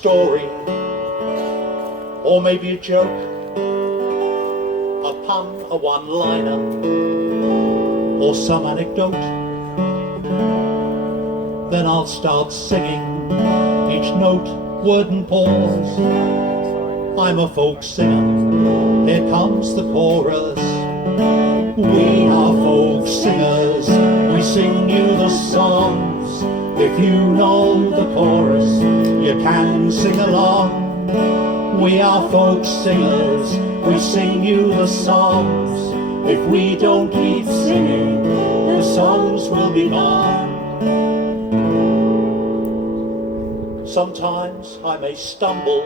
story, or maybe a joke, a pun, a one-liner, or some anecdote. Then I'll start singing each note, word and pause. I'm a folk singer, here comes the chorus. We are folk singers, we sing you the songs. If you know the chorus, you can sing along. We are folk singers, we sing you the songs. If we don't keep singing, the songs will be gone. Sometimes I may stumble,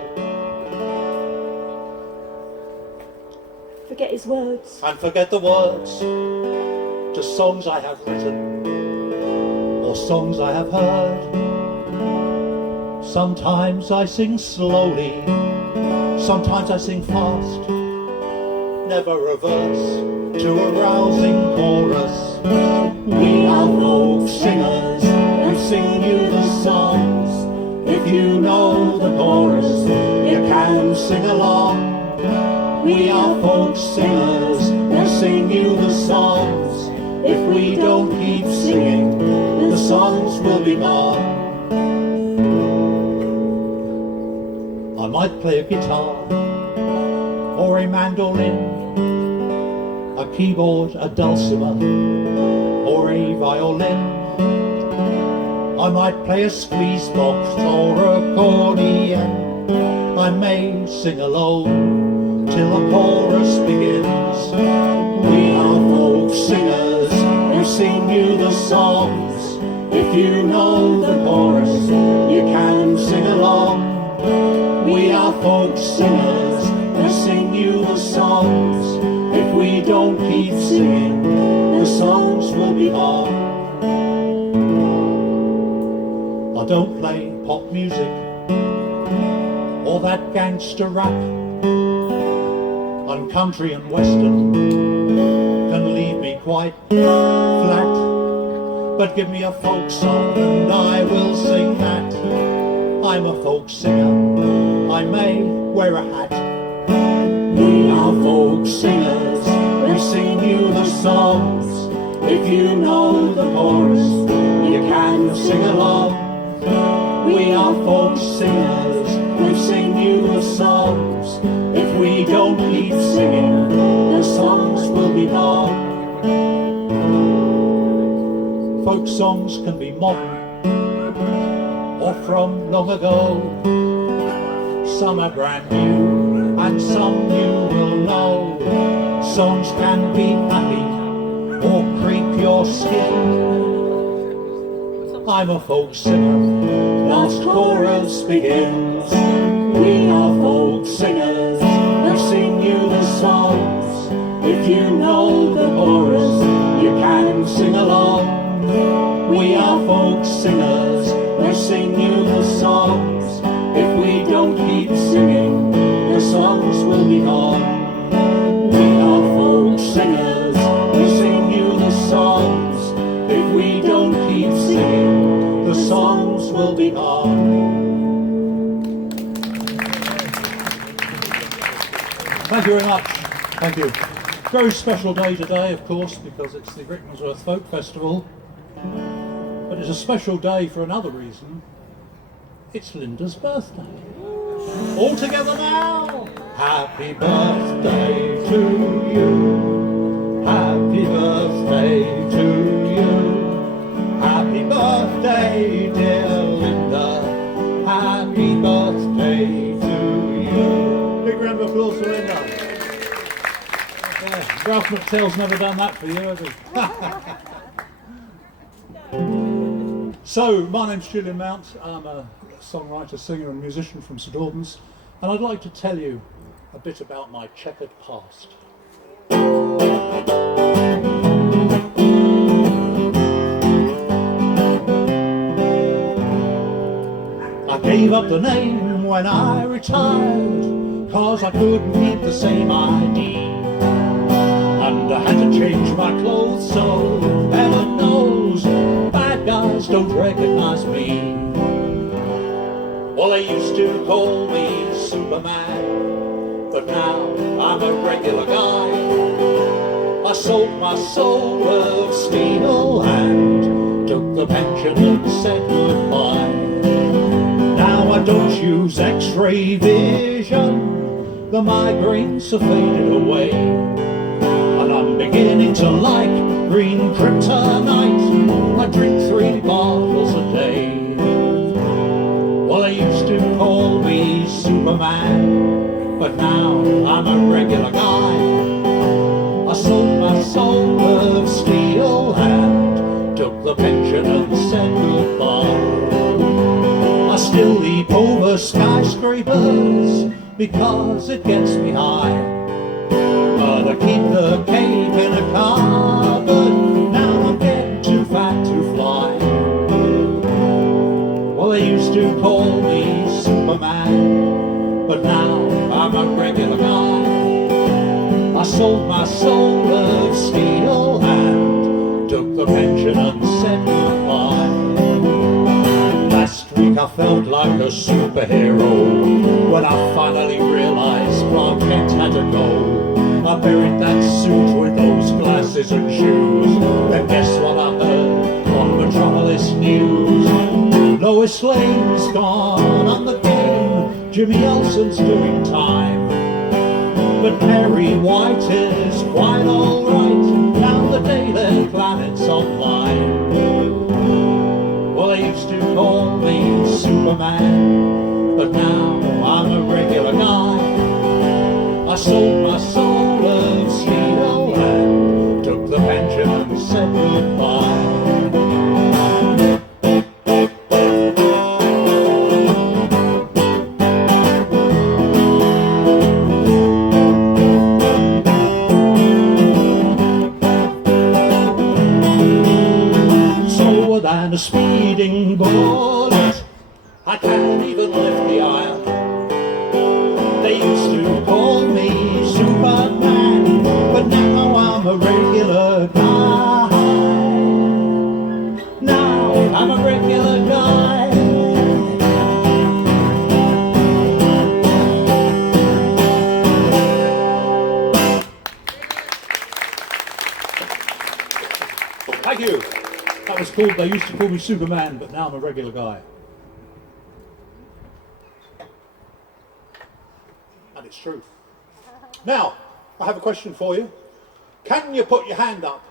forget his words, and forget the words to songs I have written or songs I have heard. Sometimes I sing slowly, sometimes I sing fast, never reverse to a rousing chorus. We are folk singers, we sing you the songs. If you know the chorus, you can sing along. We are folk singers, we sing you the songs. If we don't keep singing, the songs will be gone. I might play a guitar, or a mandolin, a keyboard, a dulcimer, or a violin. I might play a squeeze box or accordion. I may sing alone till the chorus begins. We are folk singers, we sing you the songs. If you know the chorus, you can sing along. We are folk singers, we sing you the songs. If we don't keep singing, the songs will be gone. I don't play pop music or that gangster rap, and country and western can leave me quite flat. But give me a folk song and I will sing that. I'm a folk singer, I may wear a hat. We are folk singers, we sing you the songs. If you know the chorus, you can sing along. We are folk singers, we sing you the songs. If we don't keep singing, the songs will be gone. Folk songs can be modern or from long ago. Some are brand new and some you will know. Songs can be happy or creep your skin. I'm a folk singer, last chorus begins. We are folk singers, we sing you the songs. If you know the chorus, you can sing along. We are folk singers, we sing you the songs. If we don't keep singing, the songs will be gone. We are folk singers, we sing you the songs. If we don't keep singing, the songs will be gone. Thank you very much. Thank you. Very special day today, of course, because it's the Rickmansworth Folk Festival. But it's a special day for another reason. It's Linda's birthday. All together now. Happy birthday to you. Happy birthday to you. Happy birthday, dear Linda. Happy birthday to you. Big round of applause for Linda. Yeah, Ralph McTell's never done that for you, has he? So, my name's Julian Mount. I'm a songwriter, singer and musician from St Albans, and I'd like to tell you a bit about my checkered past. I gave up the name when I retired, 'cause I couldn't keep the same ID. And I had to change my clothes so heaven knows bad guys don't recognize me. Well, they used to call me Superman, but now I'm a regular guy. I sold my soul of steel and took the pension and said goodbye. Now I don't use X-ray vision, the migraines have faded away, and I'm beginning to like green kryptonite. I drink 3 bottles a day. Well, they used to call me Superman, but now I'm a regular guy. I sold my soul of steel and took the pension and said goodbye. I still leap over skyscrapers because it gets me high, but I keep the cake in a cupboard. Now I'm getting too fat to fly. Well, they used to call me Superman, but now I'm a regular guy. I sold my soul of steel and took the pension and said goodbye. Last week I felt like a superhero when I finally realised Clark Kent had to go. I buried that suit with those glasses and shoes. Then guess what I heard on Metropolis News? Lois Lane's gone on the game, Jimmy Olsen's doing time, but Perry White is quite alright. Now the Daily Planet's online. Well, they used to call me Superman, but now I'm a regular guy. I sold my soul of steel and took the pension and said goodbye. A speeding bullet, I can't even lift the iron. They used to call me Superman, but now I'm a regular guy. Now I'm a regular guy. Thank you. That was called, they used to call me Superman, but now I'm a regular guy. And it's true. Now, I have a question for you. Can you put your hand up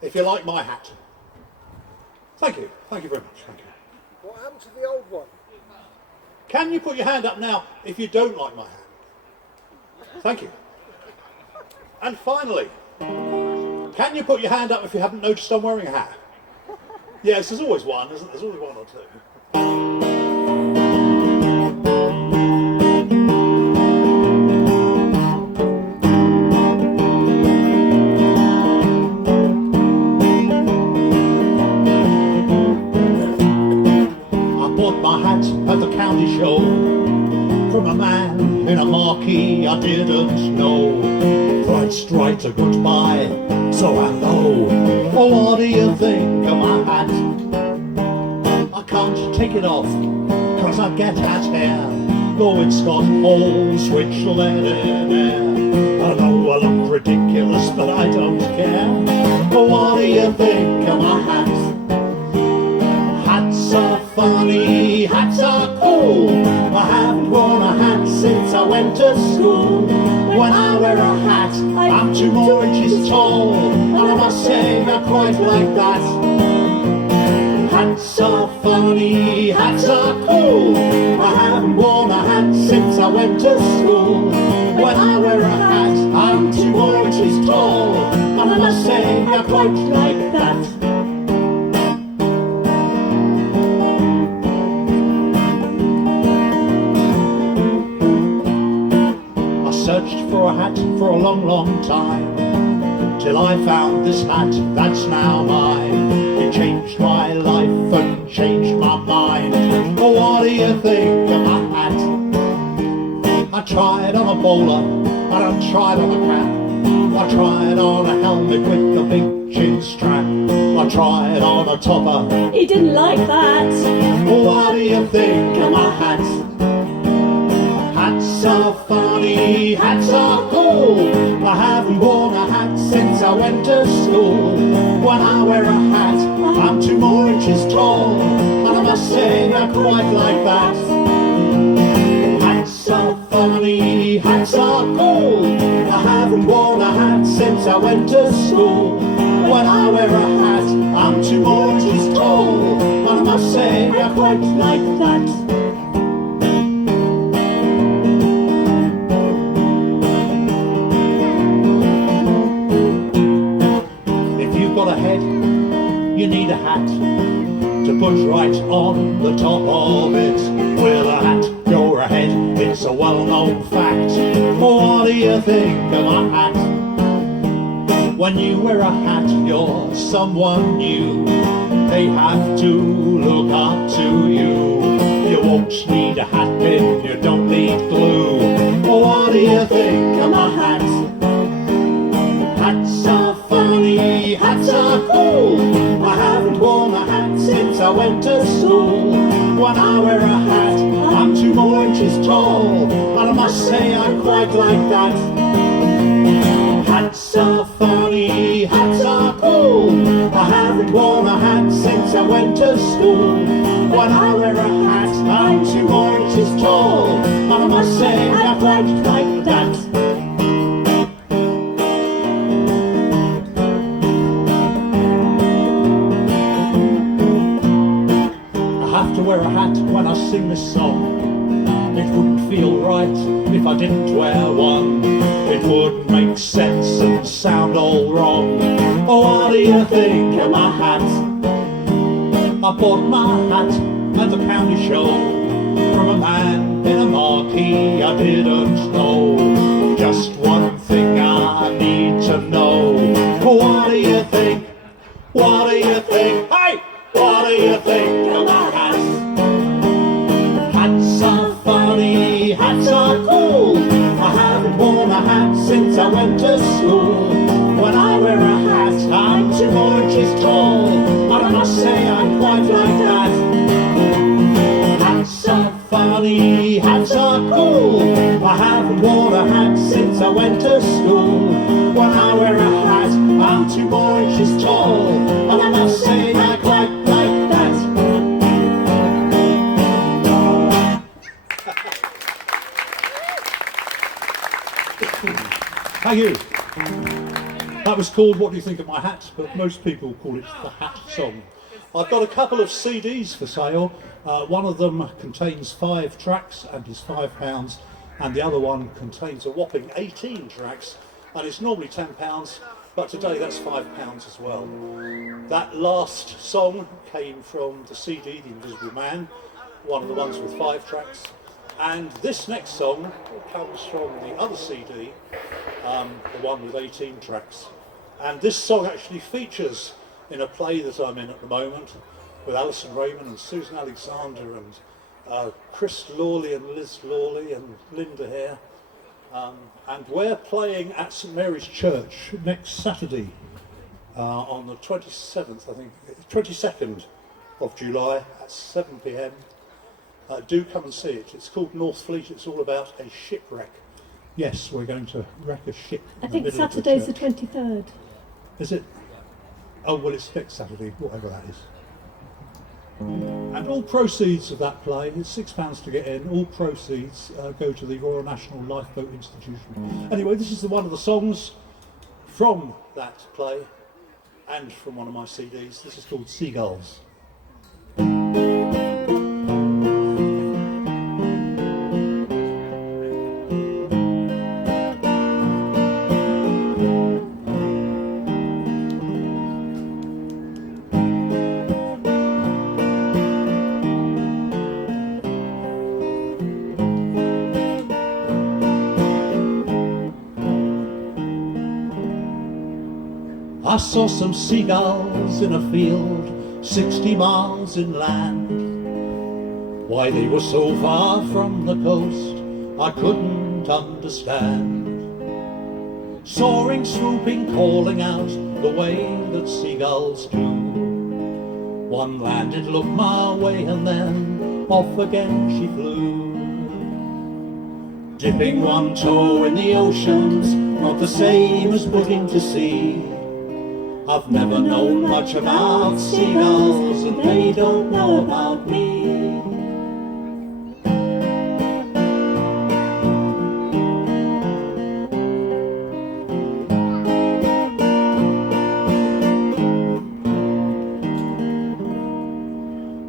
if you like my hat? Thank you. Thank you very much. Thank you. What happened to the old one? Can you put your hand up now if you don't like my hat? Thank you. And finally, can you put your hand up if you haven't noticed I'm wearing a hat? Yes, there's always one, isn't there? There's always one or two. I bought my hat at the county show from a man in a marquee I didn't know. Christ, write a goodbye, so hello. Oh, what do you think of my hat? I can't take it off, cause I get hat hair, though it's got holes which let in air. I know I look ridiculous, but I don't care. Oh, what do you think of my hat? Hats are funny, hats are cool. I haven't worn a hat since I went to school. When I wear a hat, I'm 2 more inches tall, and I must say I quite like that. Hats are funny, hats are cool. I haven't worn a hat since I went to school. When I wear a hat, I'm 2 more inches tall, and I must say I quite like that. Searched for a hat for a long, long time, till I found this hat that's now mine. It changed my life and changed my mind. Oh, what do you think of my hat? I tried on a bowler, and I tried on a cap. I tried on a helmet with a big chin strap. I tried on a topper. He didn't like that. Oh, what do you think of my hat? are funny, hats are cool. I haven't worn a hat since I went to school. When I wear a hat, I'm 2 more inches tall, and I must say I quite like that. Hats are funny, hats are cool. I haven't worn a hat since I went to school. When I wear a hat, I'm 2 more inches tall, and I must say I quite like that. Got a head, you need a hat to put right on the top of it. With a hat, you're ahead, it's a well-known fact. What do you think of my hat? When you wear a hat, you're someone new. They have to look up to you. You won't need a hat pin, you don't need glue. What do you think of my hat? Hats are funny, hats are cool. I haven't worn a hat since I went to school. When I wear a hat, I'm 2 more inches tall, and I must say I quite like that. Hats are funny, hats are cool. I haven't worn a hat since I went to school. When I wear a hat, I'm 2 more inches tall, and I must say I quite like that. To wear a hat when I sing this song. It wouldn't feel right if I didn't wear one. It wouldn't make sense and sound all wrong. Oh, what do you think of my hat? I bought my hat at the county show from a man in a marquee I didn't know. Just one thing I need to know. What do you think? What do you think? Hey! What do you think of my hat? Hats are funny, hats are cool. I haven't worn a hat since I went to school. When I wear a hat, I'm 2 more inches tall, and I must say I quite like that. Hats are funny, hats are cool. I haven't worn a hat since I went to school. When I wear a hat, I'm 2 more inches tall, and I must say I quite like that. Thank you. That was called What Do You Think of My Hat? But most people call it the Hat Song. I've got a couple of CDs for sale. One of them contains 5 tracks and is £5, and the other one contains a whopping 18 tracks and it's normally £10, but today that's £5 as well. That last song came from the CD The Invisible Man, one of the ones with 5 tracks. And this next song comes from the other CD, the one with 18 tracks. And this song actually features in a play that I'm in at the moment with Alison Raymond and Susan Alexander and Chris Lawley and Liz Lawley and Linda here. And we're playing at St Mary's Church next Saturday on the 27th, I think, 22nd of July at 7 p.m. Do come and see it. It's called North Fleet. It's all about a shipwreck. Yes, we're going to wreck a ship. I think Saturday's the 23rd. Is it? Oh, well, it's next Saturday, whatever that is. And all proceeds of that play, it's £6 to get in, all proceeds go to the Royal National Lifeboat Institution. Anyway, this is one of the songs from that play and from one of my CDs. This is called Seagulls. I saw some seagulls in a field 60 miles inland. Why they were so far from the coast I couldn't understand. Soaring, swooping, calling out the way that seagulls do. One landed, looked my way, and then off again she flew. Dipping one toe in the ocean's not the same as putting to sea. I've never known much about seagulls, and they don't know about me.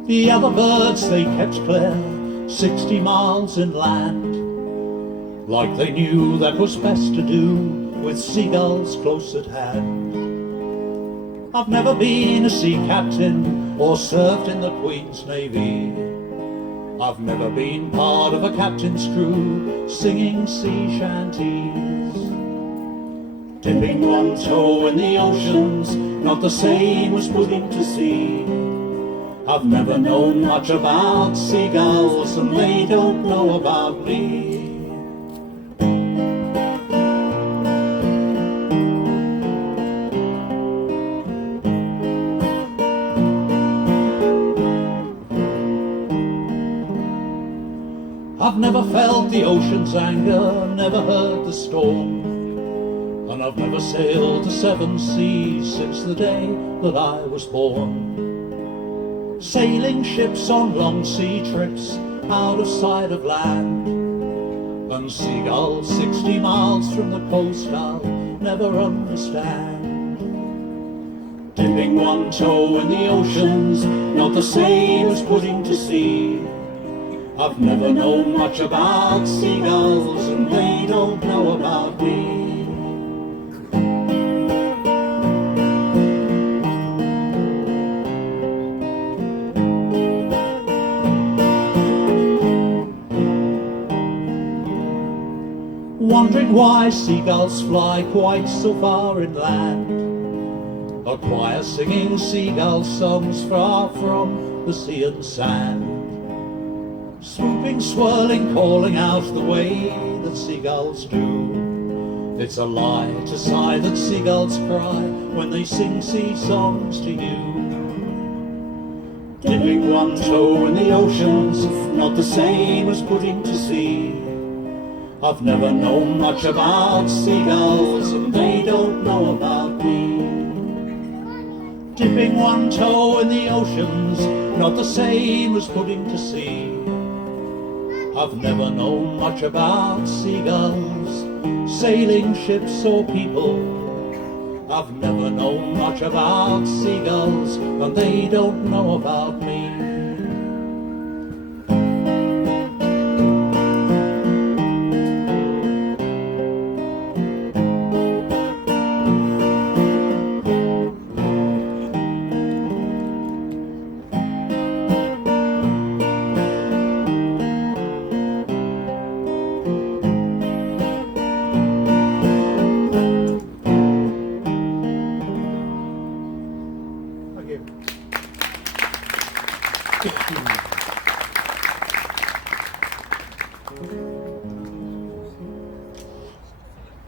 The other birds they kept clear, 60 miles inland, like they knew that was best to do with seagulls close at hand. I've never been a sea captain or served in the Queen's Navy. I've never been part of a captain's crew singing sea shanties. Dipping one toe in the ocean's not the same as putting to sea. I've never known much about seagulls, and they don't know about me. I've never felt the ocean's anger, never heard the storm, and I've never sailed the seven seas since the day that I was born. Sailing ships on long sea trips out of sight of land, and seagulls 60 miles from the coast I'll never understand. Dipping one toe in the ocean's not the same as putting to sea. I've never known much about seagulls, and they don't know about me. Wondering why seagulls fly quite so far inland, a choir singing seagull songs far from the sea and sand, swooping, swirling, calling out the way that seagulls do. It's a lie to sigh that seagulls cry when they sing sea songs to you. Dipping one toe in the ocean's not the same as putting to sea. I've never known much about seagulls, and they don't know about me. Dipping one toe in the ocean's not the same as putting to sea. I've never known much about seagulls, sailing ships or people. I've never known much about seagulls, and they don't know about me.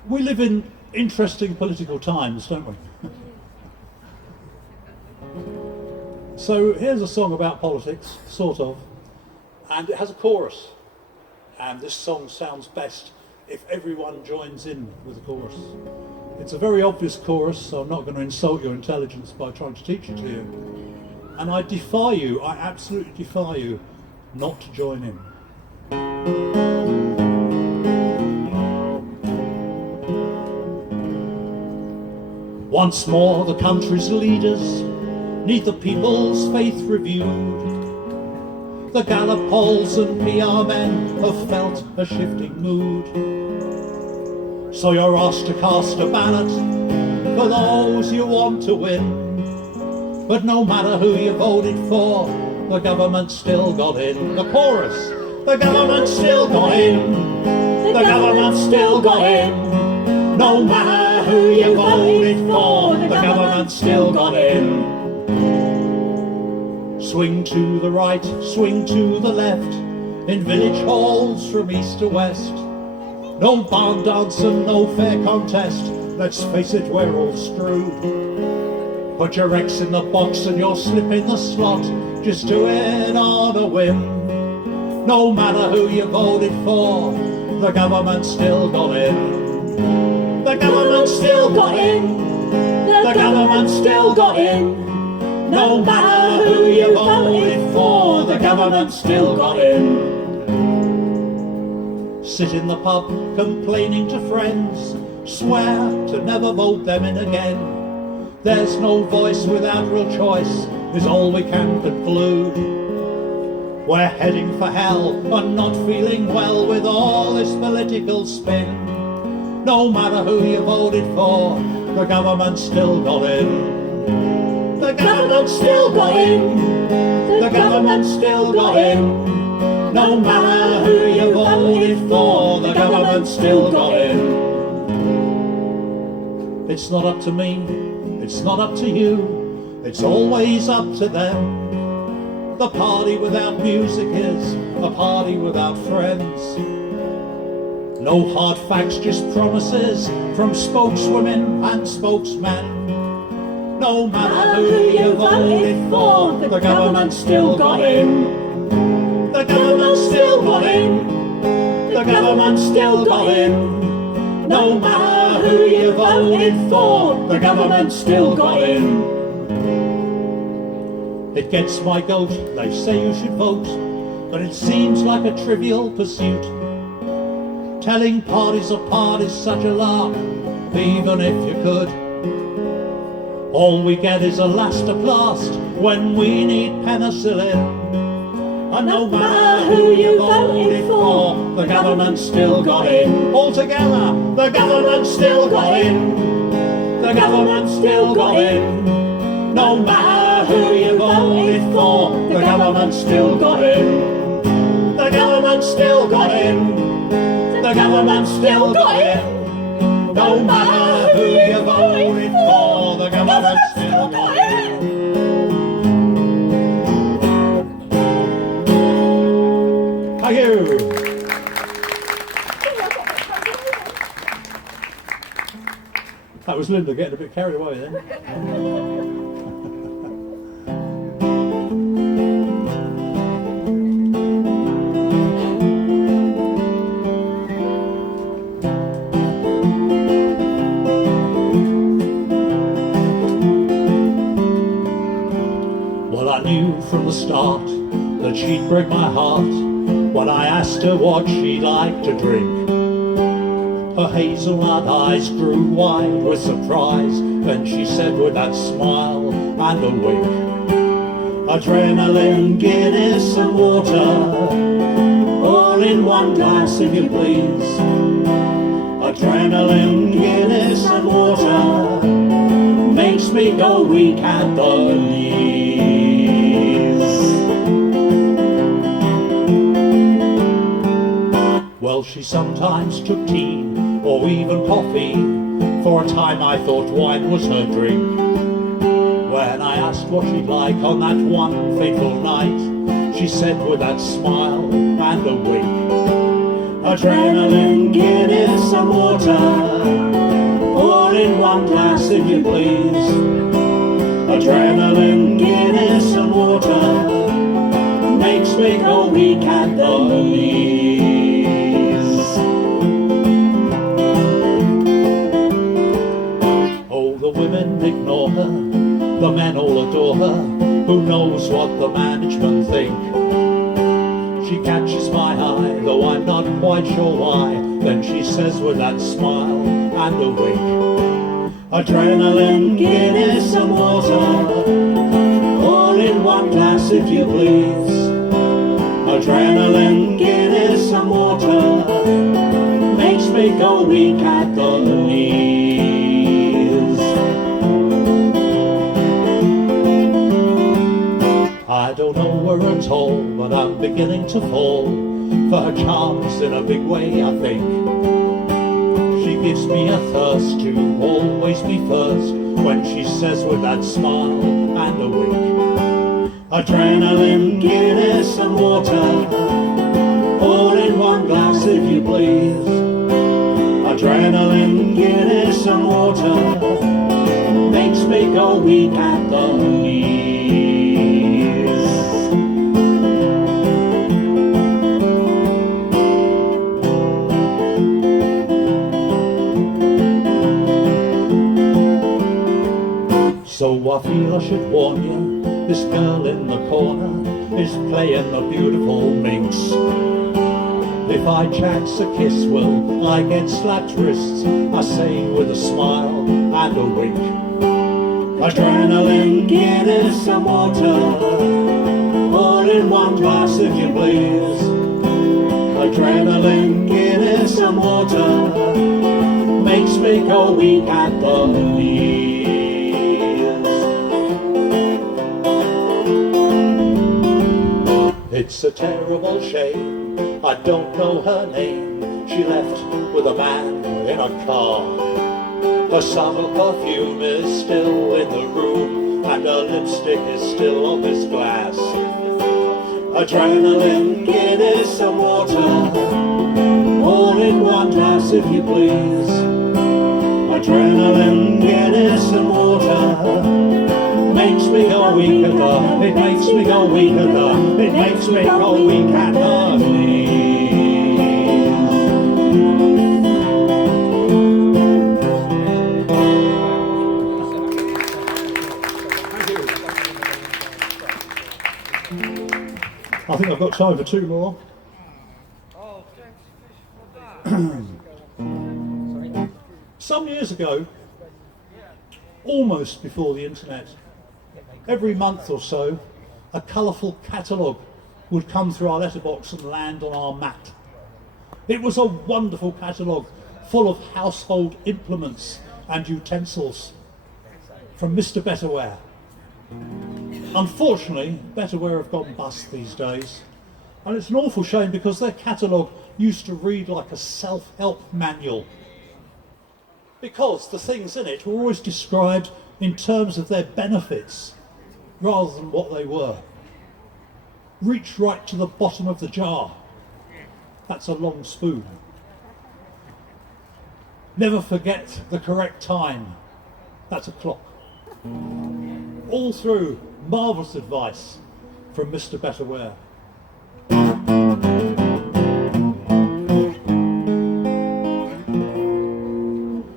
We live in interesting political times, don't we? So here's a song about politics, sort of, and it has a chorus. And this song sounds best if everyone joins in with the chorus. It's a very obvious chorus, so I'm not going to insult your intelligence by trying to teach it to you. And I defy you, I absolutely defy you, not to join in. Once more the country's leaders need the people's faith reviewed. The Gallup polls and PR men have felt a shifting mood. So you're asked to cast a ballot for those you want to win. But no matter who you voted for, the government still got in. The chorus, the government still got in. The government still got in. No matter who you voted for, the government still got in. Swing to the right, swing to the left, in village halls from east to west. No barn dance and no fair contest, let's face it, we're all screwed. Put your X in the box and your slip in the slot, just do it on a whim. No matter who you voted for, the government still got in. The government still got in. The government still got in. No matter who you voted for, the government still got in. Sit in the pub complaining to friends, swear to never vote them in again. There's no voice without real choice, is all we can conclude. We're heading for hell and not feeling well with all this political spin. No matter who you voted for, the government still got in. The government still got in. The government still got in. No matter who you voted for, the government still got in. It's not up to me, it's not up to you, it's always up to them. The party without music is a party without friends. No hard facts, just promises from spokeswomen and spokesmen. No matter who you voted for, the government still got in. The government still got in. The government still got in. No matter who you voted for, the government still got in. It gets my goat, they say you should vote, but it seems like a trivial pursuit. Telling parties apart is such a lark, even if you could. All we get is a last blast when we need penicillin. And no matter who you voted for, the government still got in. All together, the government still got in. The government still got in. No matter who you voted for, the government still got in. The government still got in. The government still got in. No matter who you voted for, the government still got in. Thank you. That was Linda getting a bit carried away then. Well, I knew from the start that she'd break my heart when I asked her what she'd like to drink. Her hazelnut eyes grew wide with surprise, then she said with that smile and a wink, adrenaline, Guinness and water, all in one glass if you please. Adrenaline, Guinness and water, makes me go weak at the knees. Well, she sometimes took tea or even coffee. For a time I thought wine was her drink. When I asked what she'd like on that one fateful night, she said with that smile and a wink, adrenaline, Guinness and water, all in one glass if you please. Adrenaline, Guinness and water, makes me go weak at the knees. The women ignore her, the men all adore her. Who knows what the management think? She catches my eye, though I'm not quite sure why. Then she says with that smile and a wink, adrenaline, Guinness and water, all in one glass if you please. Adrenaline, Guinness and water, makes me go weak at the knees. I don't know her at all, but I'm beginning to fall for her charms in a big way, I think. She gives me a thirst to always be first when she says with that smile and a wink, adrenaline, Guinness and water, all in one glass if you please. Adrenaline, Guinness and water, makes me go weak at the knees. So I feel I should warn you, this girl in the corner is playing the beautiful minx. If I chance a kiss, will I get slapped wrists? I say with a smile and a wink. Adrenaline, Guinness and water, all in one glass if you please. Adrenaline, Guinness and water, makes me go weak at the knees. It's a terrible shame, I don't know her name. She left with a man in a car. Her summer perfume is still in the room, and her lipstick is still on this glass. Adrenaline, Guinness and water, all in one glass if you please. Adrenaline, Guinness and water, makes me go weak at the, it makes me go weak at the, it makes me go weak at the knees. I think I've got time for two more. Some years ago, almost before the internet, every month or so, a colourful catalogue would come through our letterbox and land on our mat. It was a wonderful catalogue full of household implements and utensils from Mr. Betterware. Unfortunately, Betterware have gone bust these days, and it's an awful shame because their catalogue used to read like a self-help manual, because the things in it were always described in terms of their benefits rather than what they were. Reach right to the bottom of the jar. That's a long spoon. Never forget the correct time. That's a clock. All through, marvellous advice from Mr. Betterware.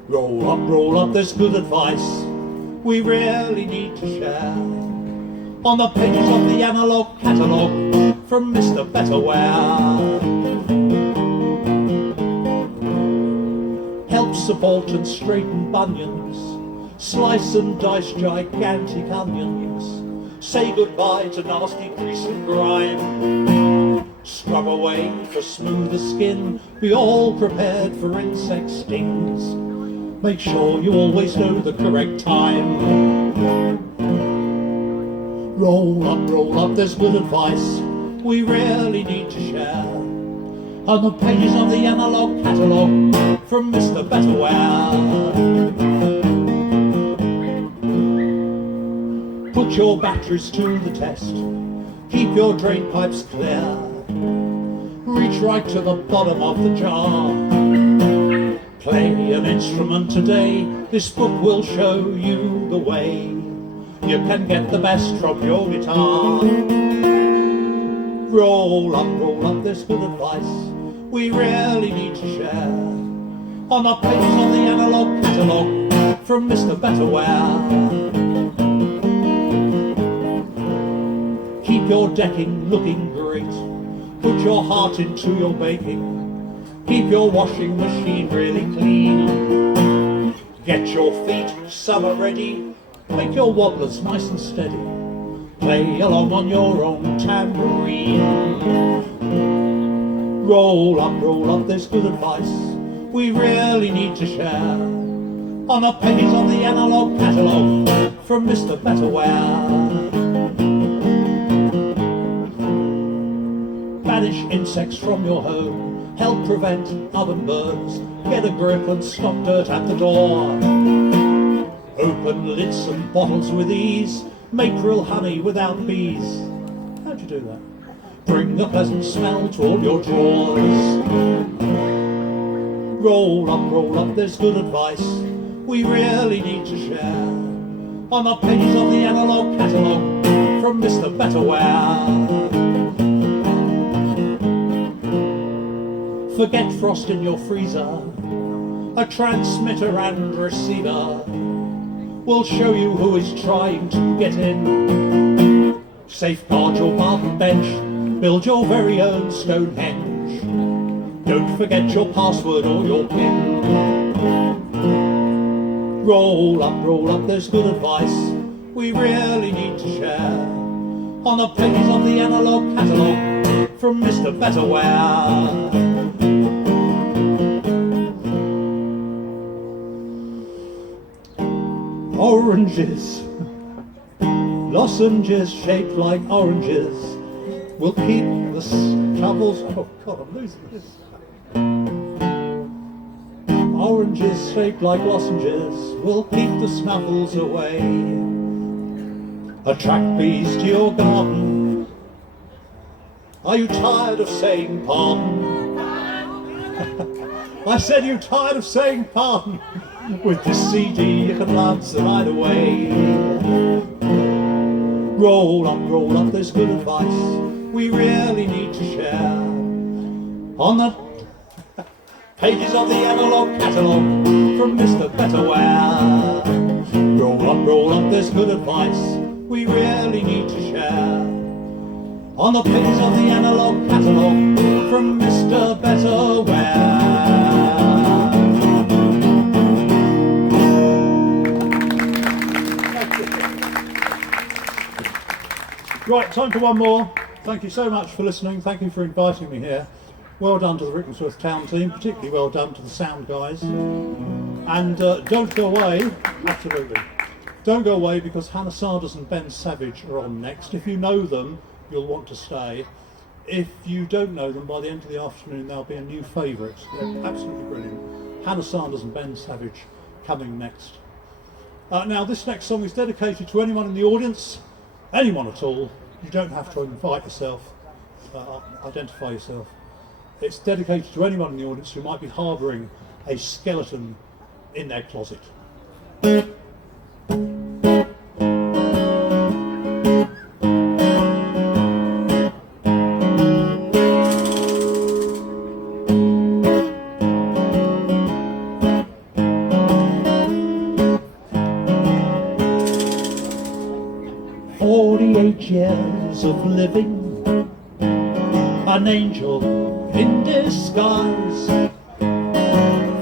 Roll up, there's good advice we really need to share. On the pages of the Analogue Catalogue from Mr. Betterware. Help support and straighten bunions, slice and dice gigantic onions, say goodbye to nasty grease and grime, scrub away for smoother skin, be all prepared for insect stings. Make sure you always know the correct time. Roll up, there's good advice we really need to share. On the pages of the Analogue Catalogue from Mr. Betterware. Put your batteries to the test, keep your drain pipes clear, reach right to the bottom of the jar. Play an instrument today, this book will show you the way you can get the best from your guitar. Roll up, there's good advice we really need to share. On the pages of the Analogue Catalogue from Mr. Betterware. Keep your decking looking great, put your heart into your baking. Keep your washing machine really clean. Get your feet summer ready, make your wobblers nice and steady. Play along on your own tambourine. Roll up, there's good advice we really need to share. On the pages of the Analogue Catalogue from Mr. Betterware. Banish insects from your home, help prevent oven burns, get a grip and stop dirt at the door. Open lids and bottles with ease, make real honey without bees. How'd you do that? Bring a pleasant smell to all your drawers. Roll up, there's good advice we really need to share. On the pages of the Analogue Catalogue from Mr. Betterware. Forget frost in your freezer, a transmitter and receiver. We'll show you who is trying to get in. Safeguard your park bench, build your very own Stonehenge. Don't forget your password or your PIN. Roll up, there's good advice we really need to share. On the pages of the Analogue Catalogue from Mr. Betterware. Oranges, lozenges shaped like oranges will keep the troubles. Oh God, I'm losing this. Oranges shaped like lozenges will keep the snuffles away. Attract bees to your garden. Are you tired of saying pardon? I said, you tired of saying pardon? With this CD you can lance the night away. Roll up, there's good advice we really need to share. On the pages of the Analogue Catalogue from Mr. Betterware. Roll up, there's good advice we really need to share. On the pages of the Analogue Catalogue from Mr. Betterware. Right, time for one more. Thank you so much for listening. Thank you for inviting me here. Well done to the Rickmansworth town team, particularly well done to the sound guys. And don't go away, absolutely. Don't go away because Hannah Sarders and Ben Savage are on next. If you know them, you'll want to stay. If you don't know them, by the end of the afternoon there'll be a new favourite. They're absolutely brilliant. Hannah Sarders and Ben Savage coming next. Now this next song is dedicated to anyone in the audience, anyone at all. You don't have to invite yourself, identify yourself. It's dedicated to anyone in the audience who might be harbouring a skeleton in their closet. 48 years of living, an angel in disguise.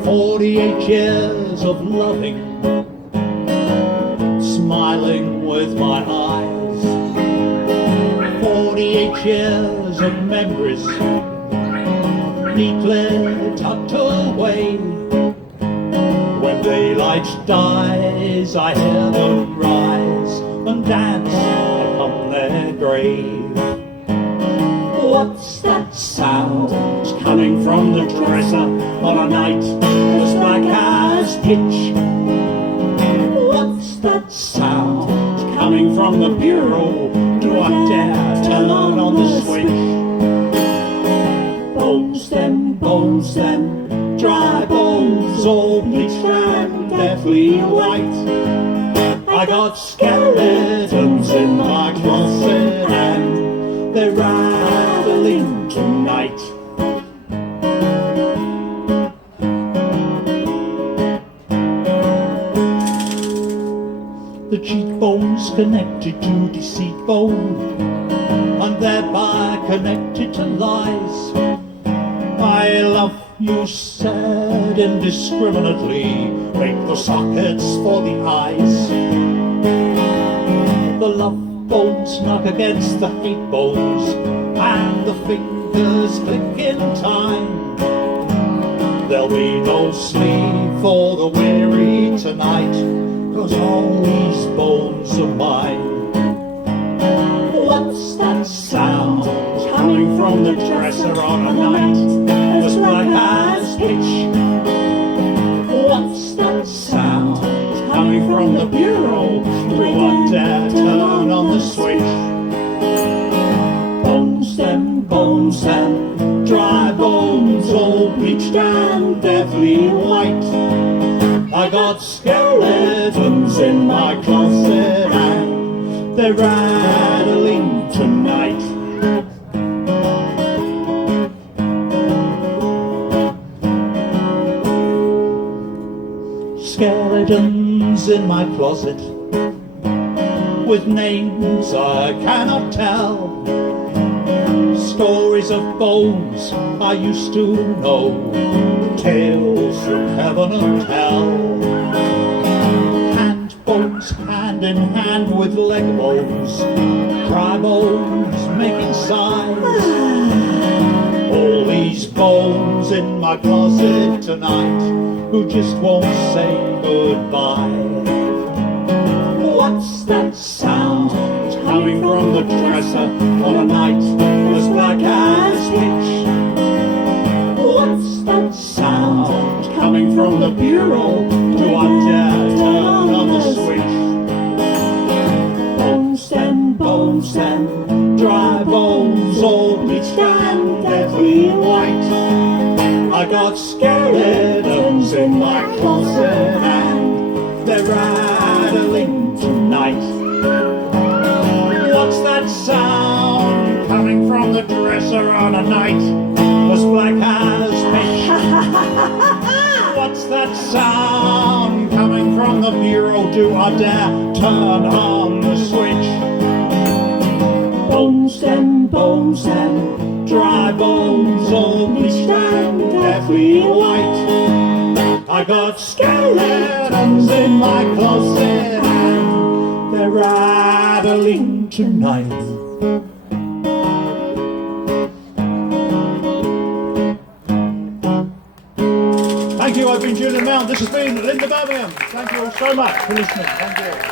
48 years of loving, smiling with my eyes. 48 years of memories, neatly tucked away. When daylight dies, I hear them rise and dance upon their grave. What's that sound coming from the dresser on a night as black as pitch? What's that sound coming from the bureau? Do I dare turn on the switch? Bones them, dry bones, all bleached and deathly white. I got skeletons in my closet and they're rattling tonight. The cheekbone's connected to deceit bone and thereby connected to lies. I love you said indiscriminately, make the sockets for the eyes. The love bones knock against the hate bones and the fingers click in time. There'll be no sleep for the weary tonight, 'cause all these bones are mine. What's that sound coming from the dresser on a night as black as pitch? What's that sound coming from the bureau? Do I dare turn on the switch? Bones them, dry bones, all bleached and deathly white. I got skeletons in my closet and they're rattling tonight. Skeletons in my closet with names I cannot tell. Stories of bones I used to know, tales from heaven and hell. Hand bones hand in hand with leg bones, cry bones making sighs. All these bones in my closet tonight who just won't say goodbye. What's that sound coming from the dresser on a night as black as pitch? What's that sound coming from the bureau? Do I dare turn on the switch? Bones and dry bones, all bleached and deadly white. I got skeletons in my closet and they're rattling tonight. What's that sound coming from the dresser on a night as black as pitch? What's that sound coming from the bureau? Do I dare turn on the switch? Bones and dry bones, all bleached and deathly white. I got skeletons in my closet and they're rattling tonight. Thank you, I've been Julian Mount. This has been Linda Birmingham. Thank you all so much for listening. Thank you.